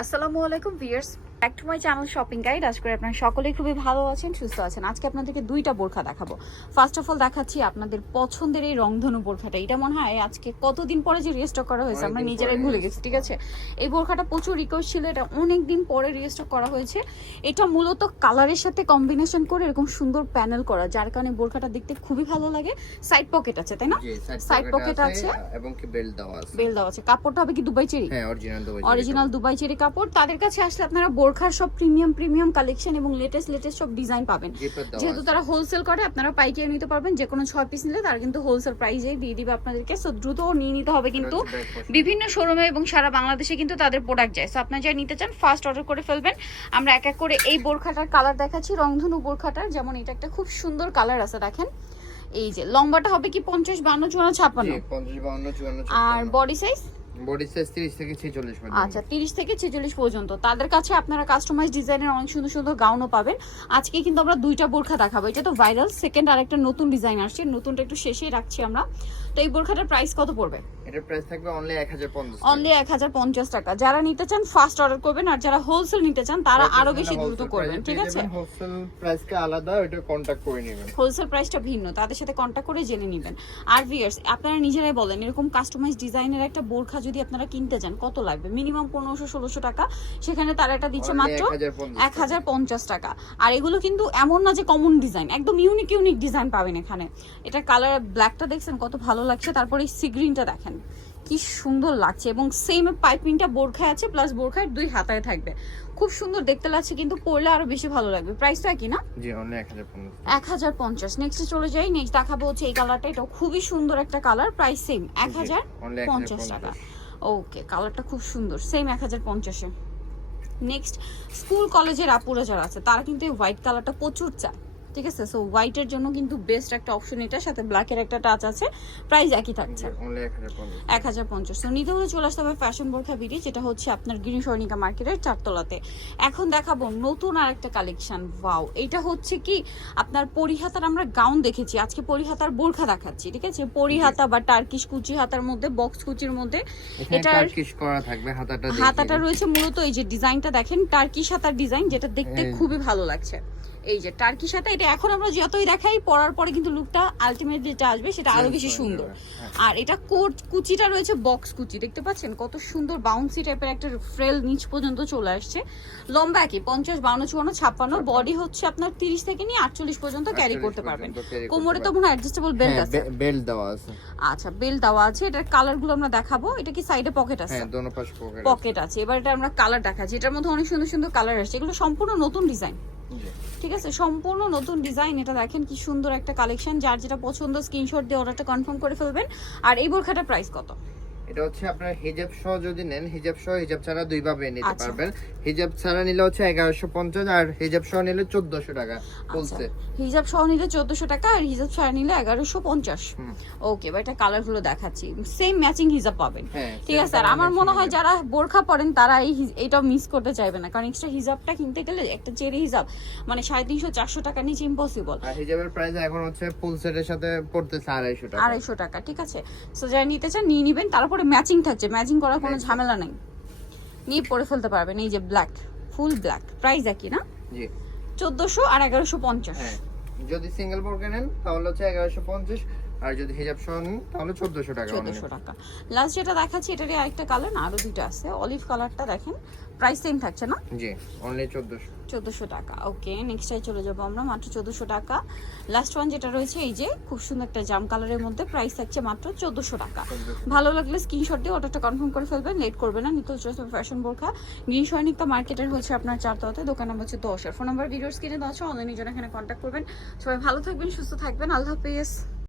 আসসালামু আলাইকুম viewers back to my channel shopping guide আজ করে আপনারা সকলেই খুবই ভালো আছেন সুস্থ আছেন। আজকে আপনাদেরকে দুইটা বোরখা দেখাবো। ফার্স্ট অফ অল দেখাচ্ছি আপনাদের পছন্দের এই রংধনু বোরখাটা। এটা মনে হয় আজকে কতদিন পরে যে রিস্টক করা হয়েছে আমরা নিজেরাই ভুলে গেছি ঠিক আছে? এই বোরখাটা প্রচুর রিকোয়েস্ট ছিল এটা অনেক দিন পরে রিস্টক করা হয়েছে। এটা মূলত কালারের সাথে কম্বিনেশন করে এরকম সুন্দর প্যানেল করা যার কারণে বোরখাটা দেখতে খুবই ভালো লাগে। সাইড পকেট আছে তাই না? সাইড পকেট আছে। এবং কি বেল্ট দেওয়া আছে। বেল দেওয়া আছে। কাপড়টা হবে কি দুবাই চেরি? হ্যাঁ অরিজিনাল দুবাই চেরি। কাপড়। তাদের কাছে আসলে আপনারা বোরখার সব প্রিমিয়াম প্রিমিয়াম কালেকশন এবং লেটেস্ট লেটেস্ট সব ডিজাইন পাবেন। যেহেতু তারা হোলসেল করে আপনারা পাইকারি নিতে পারবেন যে কোনো ছয় পিস নিলে তারা কিন্তু হোলসেল প্রাইসেই দিয়ে দিবে আপনাদেরকে। সো দ্রুত নিয়ে নিতে হবে কিন্তু। বিভিন্ন শোরুমে এবং সারা বাংলাদেশে কিন্তু তাদের প্রোডাক্ট যায়। সো আপনারা যারা নিতে চান ফার্স্ট অর্ডার করে ফেলবেন। আমরা এক এক করে এই বোরখাটার কালার দেখাচ্ছি রংধনু বোরখাটার। যেমন এটা একটা খুব সুন্দর কালার আছে দেখেন। এই যে লম্বাটা হবে কি পঞ্চাশ বান্ন চুয়ান্ন ছাপ্পান্ন? জি 50 52 54 আর বডি সাইজ সাইজ 30 থেকে 46 পর্যন্ত। আচ্ছা তিরিশ থেকে ছেচল্লিশ পর্যন্ত। তাদের কাছে আপনারা কাস্টমাইজ ডিজাইনের অনেক সুন্দর সুন্দর গাউনও পাবেন। আজকে কিন্তু আমরা দুইটা বোরখা দেখাবো। এটা তো ভাইরাল সেকেন্ড আর একটা নতুন ডিজাইন আসছে। নতুনটা একটু শেষেই রাখছি আমরা। তো এই বোরখাটার প্রাইস কত পড়বে? এটার প্রাইস থাকবে অনলি 1050 অনলি এক হাজার পঞ্চাশ টাকা। যারা নিতে চান ফার্স্ট অর্ডার করবেন আর যারা হোলসেল নিতে চান তারা আরও বেশি দ্রুত করবেন ঠিক আছে? হোলসেল প্রাইস কে আলাদা ওটা কন্টাক্ট করে নেবেন। হোলসেল প্রাইসটা ভিন্ন তাদের সাথে কন্ট্যাক্ট করে জেনে নেবেন। আর ভিয়ার্স আপনারা নিজেরাই বলেন এরকম কাস্টমাইজ ডিজাইনের একটা বোরখা যদি আপনারা কিনতে যান কত লাগবে? মিনিমাম পনেরোশো ষোলোশো টাকা। সেখানে তারা এটা দিচ্ছে মাত্র 1050 এক হাজার পঞ্চাশ টাকা। আর এগুলো কিন্তু এমন না যে কমন ডিজাইন একদম ইউনিক ইউনিক ডিজাইন পাবেন এখানে। এটা কালার ব্ল্যাকটা দেখছেন কত ভালো লাগছে। তারপরে সি গ্রিনটা দেখেন। কি সুন্দর লাগছে। এবং সেম পাইপিংটা বোরখায় আছে প্লাস বোরখায় দুই হাতায় থাকবে। খুব সুন্দর দেখতে লাগছে কিন্তু পরলে আরও বেশি ভালো লাগবে। প্রাইসটা কি না? জি অনলি 1050 এক হাজার পঞ্চাশ। নেক্সটে চলে যাই নেক্সট দেখাবো হচ্ছে এই কালারটা এটা খুবই সুন্দর একটা কালার প্রাইস সেম এক হাজার পঞ্চাশ। টাকা। ওকে কালারটা খুব সুন্দর। সেম এক হাজার পঞ্চাশে। নেক্সট স্কুল কলেজের আপুরা যারা আছে তারা কিন্তু এই হোয়াইট কালারটা প্রচুর চায়। ঠিক আছে? সো হোয়াইটের জন্য কিন্তু বেস্ট একটা অপশন এটা সাথে ব্ল্যাকের একটা টাচ আছে। প্রাইস একই থাকছে। অনলি 1050 এক হাজার পঞ্চাশ। তো নিতে হলে চলে আসতে হবে ফ্যাশন বোরখা বিডি যেটা হচ্ছে আপনার গ্রিন স্বর্ণিকা মার্কেটের চারতলাতে। এখন দেখাবো নতুন আর একটা কালেকশন ওয়াও এটা হচ্ছে কি? আপনার পরিহাতার আমরা গাউন দেখেছি। আজকে পরিহাতার বোরখা দেখাচ্ছি ঠিক আছে? পরিহাতা বা টার্কিশ কুচি হাতার মধ্যে বক্স কুচির মধ্যে। এটা টার্কিশ করা থাকবে হাতাটা হাতাটা রয়েছে মূলত এই যে ডিজাইনটা দেখেন টার্কিশ হাতার ডিজাইন যেটা দেখতে খুবই ভালো লাগছে। এই যে টার্কিশ সাথে এটা এখন আমরা যতই দেখাই পরার পরে কিন্তু লুকটা আলটিমেট যেটা আসবে সেটা আরও বেশি সুন্দর। হ্যাঁ। আর এটা কোট কুচিটা রয়েছে বক্স কুচি দেখতে পাচ্ছেন? কত সুন্দর বাউন্সি টাইপের একটা ফ্রেল নিচ পর্যন্ত চলে আসছে। লম্বা কি পঞ্চাশ বাউন্ন চুয়ান্ন ছাপ্পান্ন। বডি হচ্ছে আপনার তিরিশ থেকে নিয়ে আটচল্লিশ পর্যন্ত ক্যারি করতে পারবেন। কোমরে তো। মনে অ্যাডজাস্টেবল বেল্ট আছে। বেল্ট দেওয়া আছে। আচ্ছা বেল্ট দেওয়া আছে। এটার কালারগুলো আমরা দেখাবো। এটা কি সাইডে পকেট আছে? হ্যাঁ দোনো পাশ পকেট আছে। এবার এটা আমরা কালার দেখাচ্ছি। এটার মধ্যে অনেক সুন্দর সুন্দর কালার আসছে। এগুলো সম্পূর্ণ নতুন ডিজাইন ঠিক আছে? সম্পূর্ণ নতুন ডিজাইন, এটা দেখেন কি সুন্দর একটা কালেকশন যার যেটা পছন্দ স্ক্রিনশট দিয়ে অর্ডারটা কনফার্ম করে ফেলবেন। আর এই বোরখাটার প্রাইস কত? এটা হচ্ছে আপনার হিজাব সহ যদি নেন হিজাব সহ হিজাব ছাড়া দুই ভাবে নিতে আচ্ছা। পারবেন। হিজাব ছাড়া নিলে হচ্ছে এগারোশো পঞ্চাশ আর হিজাব সহ নিলে চোদ্দশো টাকা আচ্ছা। বলছে। হিজাব সহ নিলে চোদ্দশো টাকা আর হিজাব ছাড়া নিলে এগারোশো পঞ্চাশ। ওকে এবার এটা কালারগুলো দেখাচ্ছি। সেম ম্যাচিং হিজাব পাবেন। হ্যাঁ, ঠিক আছে color আমার মনে হয় যারা বোরখা পরেন তারা এই এটা মিস করতে চাইবে না। কারণ এক্সট্রা হিজাবটা কিনতে গেলে একটা চেরি হিজাব মানে সাড়ে তিনশো চারশো টাকা নিচে ইম্পসিবল আর হিজাবের প্রাইস এখন হচ্ছে ফুল সেটের সাথে পড়তেছে আড়াইশো টাকা। আড়াইশো টাকা ঠিক আছে। সো যারা নিতে চান নিয়ে নিবেন। তারপরে ম্যাচিং থাকছে ম্যাচিং করার কোনো ঝামেলা নাই। নিয়ে পরে ফেলতে পারবেন এই যে ব্ল্যাক ফুল ব্ল্যাক প্রাইস একই না? জি। চোদ্দশো আর এগারোশো পঞ্চাশ। হ্যাঁ যদি সিঙ্গেল বোর্ড নেন তাহলে হচ্ছে এগারোশো পঞ্চাশ। আর যদি হিজাব সহ তাহলে চোদ্দশো টাকা চোদ্দশো only। টাকা। লাস্ট যেটা দেখাচ্ছি এটারই আরেকটা কালার না আরও দুইটা আছে। অলিভ কালারটা দেখেন প্রাইস সেম থাকছে না? জি অনলি চোদ্দশো। চোদ্দশো টাকা ওকে নেক্সটটাই চলে যাব আমরা মাত্র চোদ্দশো টাকা। লাস্ট ওয়ান যেটা রয়েছে এই যে খুব সুন্দর একটা জাম কালারের মধ্যে প্রাইস থাকছে মাত্র চোদ্দশো টাকা। ভালো লাগলে স্ক্রিনশট দিয়ে অর্ডারটা কনফার্ম করে ফেলবেন লেট করবে না। নিতে হচ্ছে ফ্যাশন বোরখা গ্রিন সৈনিকা মার্কেটের হচ্ছে আপনার চারতলাতে দোকান নাম্বার হচ্ছে দশ। আর ফোন নাম্বার ভিডিওর স্ক্রিনে দেওয়া আছে অনলাইনে যারা এখানে কন্ট্যাক্ট করবেন। সবাই ভালো থাকবেন সুস্থ থাকবেন। আল্লাহ হাফেজ।